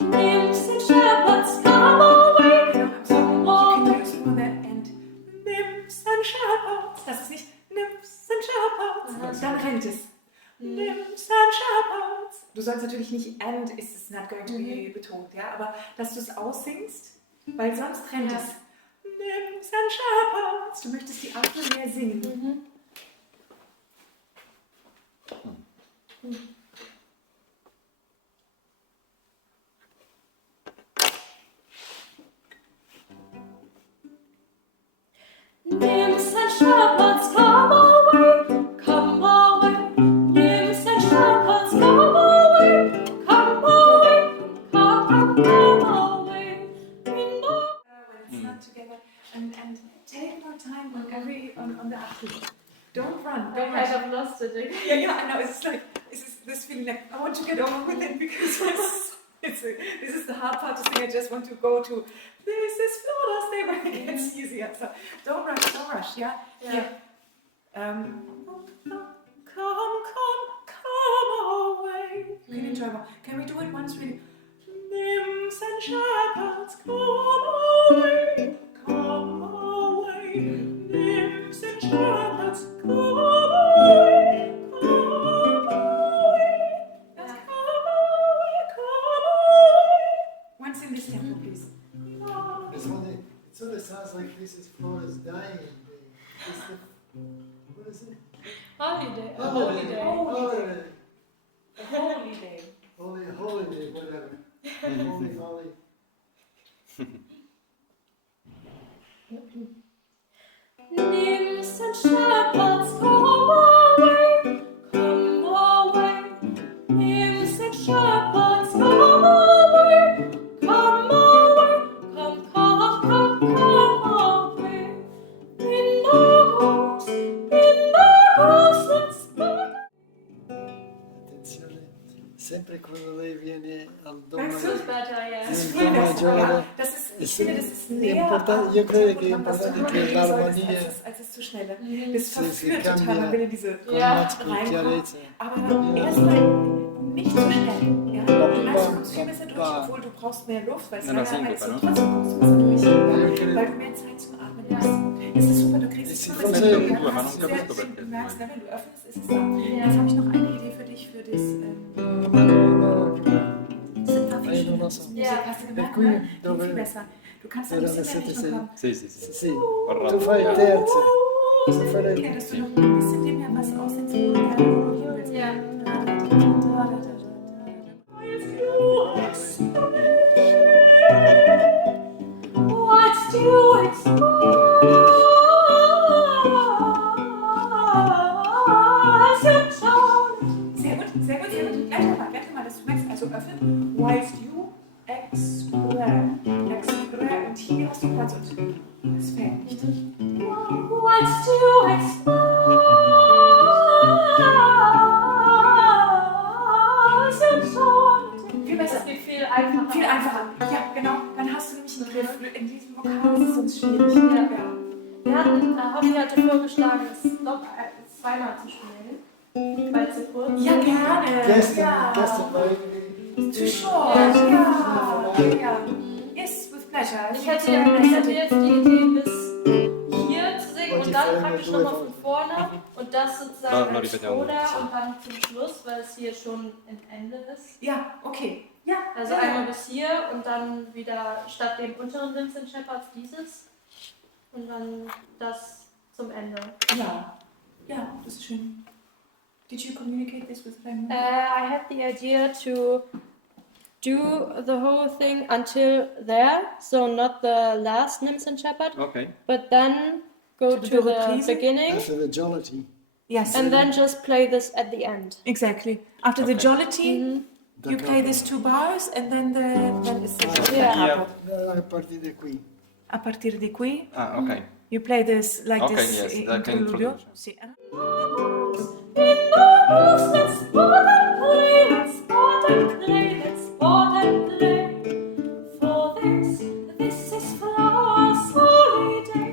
Nymphs and shepherds, come away. Genau, so, you can use more that and nymphs and shepherds. Das ist nicht nymphs and shepherds. Dann rennt es. Nymphs and shepherds. Du sollst natürlich nicht and is it's not going to be betont, ja, aber dass du es aussingst, weil sonst rennt es. Nymphs and shepherds. Du möchtest die Apfel mehr singen. Nymphs and shepherds, come away, come away. Nymphs and shepherds, come away, come away, come away. We know. When it's not together, and take more time on the apfel. Don't run. I kind of lost it again. Yeah, I know. It's like this feeling like I want to get over with it because this is the hard part to sing. I just want to go to this is Florida's Day when it gets easier. So don't rush. Yeah. Come away. You can enjoy more. Can we do it once really? Nymphs and shepherds, come away, come away. Nymphs and shepherds, come away, come away. Yes, come away. Once in this tempo, please. It sort of sounds like this is Florida's dying day. What is it? Holiday. Holiday. Holiday. Holiday. Holiday, whatever. Holy. Nymphs and shepherds, come away, come away. Nymphs and shepherds, come away, come away, come away. In the ghost, let's go. Attenzione, sempre quando lei viene al Do Magst du? It's better, yeah. Das ist Do viel besser. Ja, maggiore. ich finde, das ist näher Importante, io credo che è am Tempo dran, was du importante che reden solltest, l'armonia als es zu schnell wird. Das si verführt cambia total, man will in diese con Ja. con chiarezza. Aber erstmal nicht zu schnell. Ja? Du merkst, du kommst viel besser durch, obwohl du brauchst mehr Luft, weil es Nella langsamer ist sincopa, und no? trotzdem kommst du besser durch. Ja? Weil du mehr Zeit zum Atmen hast. Das ist super, du kriegst es immer forse- besser. ma non Das ist capisco sehr- perché. Du merkst, wenn du öffnest, ist es da. Jetzt habe ich noch eine Idee für dich, für das Sympathischen non lo so. Musik. Ja. Hast du Per gemerkt, cui ne? Geht dove- viel besser. Du kannst ein Era bisschen le mehr Richtung 7-6. haben. Sì, sì, sì. Sì, Vorrà tu fai fare- terze. Tu fai Ja, le dass du noch ein bisschen dem her was aussetzt, wo du gerne hin willst. Ja. What's to express? Sehr gut. Gleich nochmal, dass du merkst, also öffnen. Whilst you explore. Und hier hast du Platz und das fällt nicht. What's to express? Viel besser. Das geht viel einfacher. Viel einfacher. Ja, genau. Dann hast du nämlich einen Griff. In diesem Vokal ist es sonst schwierig. Ja. Holly hatte vorgeschlagen, es noch zweimal zu spielen, weil es so kurz Ja, gerne. Gestern war Too short. Ja. Yes, with pleasure. Ich hätte jetzt die Idee, bis hier zu singen und dann praktisch nochmal von vorne und das sozusagen No, als ripetiamo. Coda und dann zum Schluss, weil es hier schon ein Ende ist. Ja, okay. Ja, Also einmal bis hier und dann wieder statt dem unteren Vincent Shepherds dieses und dann das zum Ende. Ja, das ist schön. Did you communicate this with them? I had the idea to do the whole thing until there, so not the last Vincent Shepherd, Ok. but then go To to the the reprise? beginning after the jollity. Yes, and then just play this at the end. exactly. After the Okay. jollity, you play these 2 bars and then it's the Yeah. capo. A partire da qui. A partire di qui, Ah, ok. you play this like Okay, this yes, in like interludio. introduction. Sì. Let's spot and play, let's spot and play, let's spot and play. For this is Flora's holiday.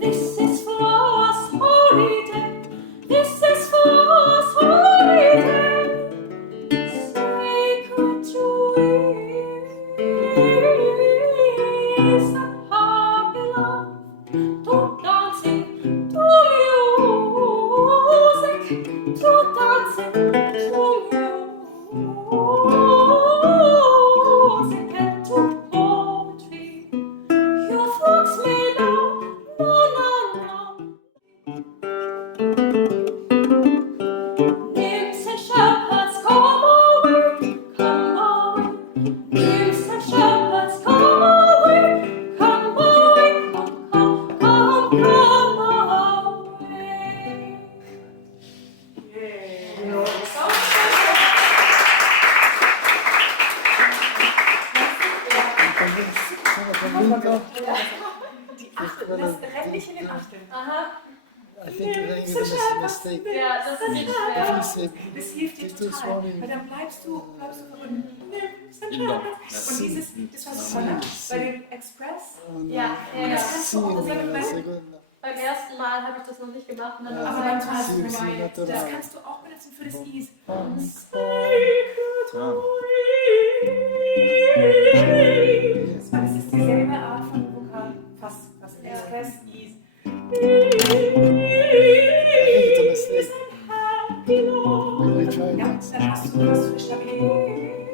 This is Flora's holiday. This is Flora's holiday. Sacred to peace and happy love, to dancing, to music, to dancing, to music, and to poetry. You folks may know, no, no, no. Nymphs and shepherds, come away, come away. Nymphs and shepherds, come away, come away, come away. Sono convinto. Die Achtel, renn nicht in den Achteln. Aha. I think you're making a mistake. Ja, das ist nicht schwer. If you say Das hilft dir it's too total, swarming. weil dann bleibst du verbunden. Nymphs and Genau. shepherds. Und dieses, das war so toll, bei dem Express. Ja, ja, ja. Seconda. Beim ersten Mal habe ich das noch nicht gemacht. Und dann Aber beim beim zweiten zweiten Sì, Mal, sì, das naturale. kannst du auch benutzen für das Ease. Das ist dieselbe Art von Vokal, fast Express, Ease. We tried Ja, once. dann hast du Stabilität.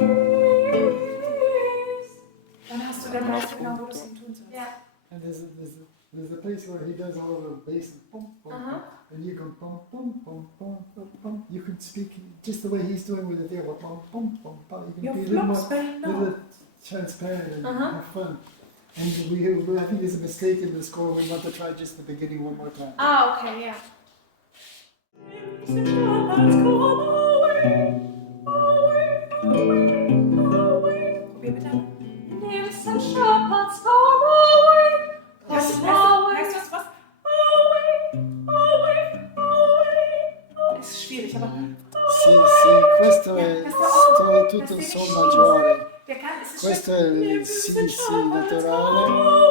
Dann weißt du genau, wo du es hin tun sollst. Ja. And there's a place where he does all the bass and pum, pum, Aha. and you go pum, pum, pum, pum, pum, pum. You can speak just the way he's doing with the viola, pum, pum, pum, pum. You Your can be a little flops, more, but no. little transparent and Uh-huh. have fun. And I think there's a mistake in the score. We want to try just the beginning one more time. Ah, okay, ja. Nymphs and shepherds, come away, away, away, away. Probier bitte. Nymphs and shepherds, come away, Weißt come away, du was? away, away, away. Das ist schwierig, aber Sì, questo è tutto il sol maggiore. der kann, es ist Questo schön. è il si naturale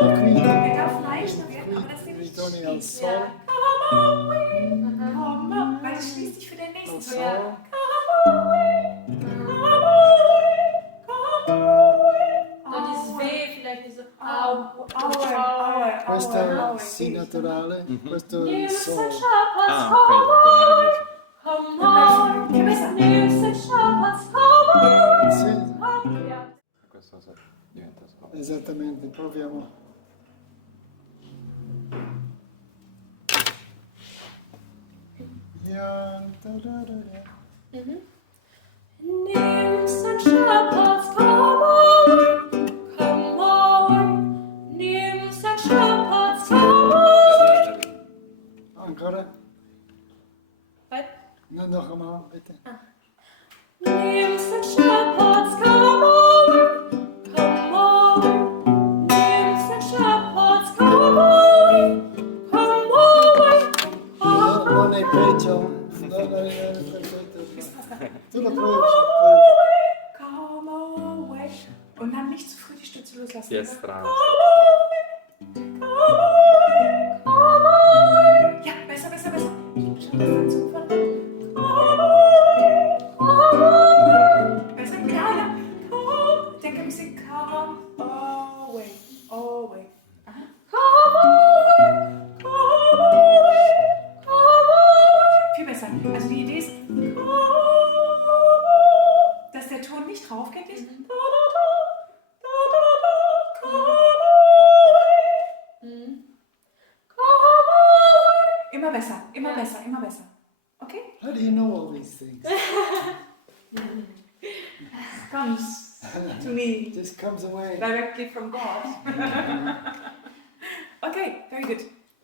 e qui Der darf leichter werden, aber das ist nämlich ritorni al Ease. sol. Komm, weil das schließt dich für den nächsten Al Ton. sol. Und dieses W vielleicht nicht so. Aue. Questo è il si naturale, questo è il Nymphs sol. and shepherds, Ah, come ok, away, tornare come Che away. besser. Nymphs and shepherds, come away, Sì, come Ja. dietro. Questo diventa solo. esattamente, proviamo. Ja, da. Nymphs and shepherds, come away, come away. Nymphs and shepherds, come away. Ancora? Weit? No, noch einmal, bitte. Nymphs and shepherds, come away, come away. Nymphs and shepherds, come away, come away, No, come non è peggio, non è perfetto. Tu lo provi. Come away. Und dann nicht zu früh die Stütze loslassen. Sì, è strano. Ja, besser. Schau, das dann zu verwenden. Besser, ja. Denke ein bisschen come away. Aha. Viel besser. Also die Idee ist, dass der Ton nicht drauf geht. Immer besser, immer besser. Okay? How do you know all these things? Comes to me It just comes away. directly from God. Okay, very good.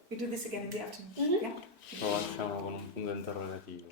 We do this again in the afternoon. Yeah? Lo lasciamo con un punto interrogativo.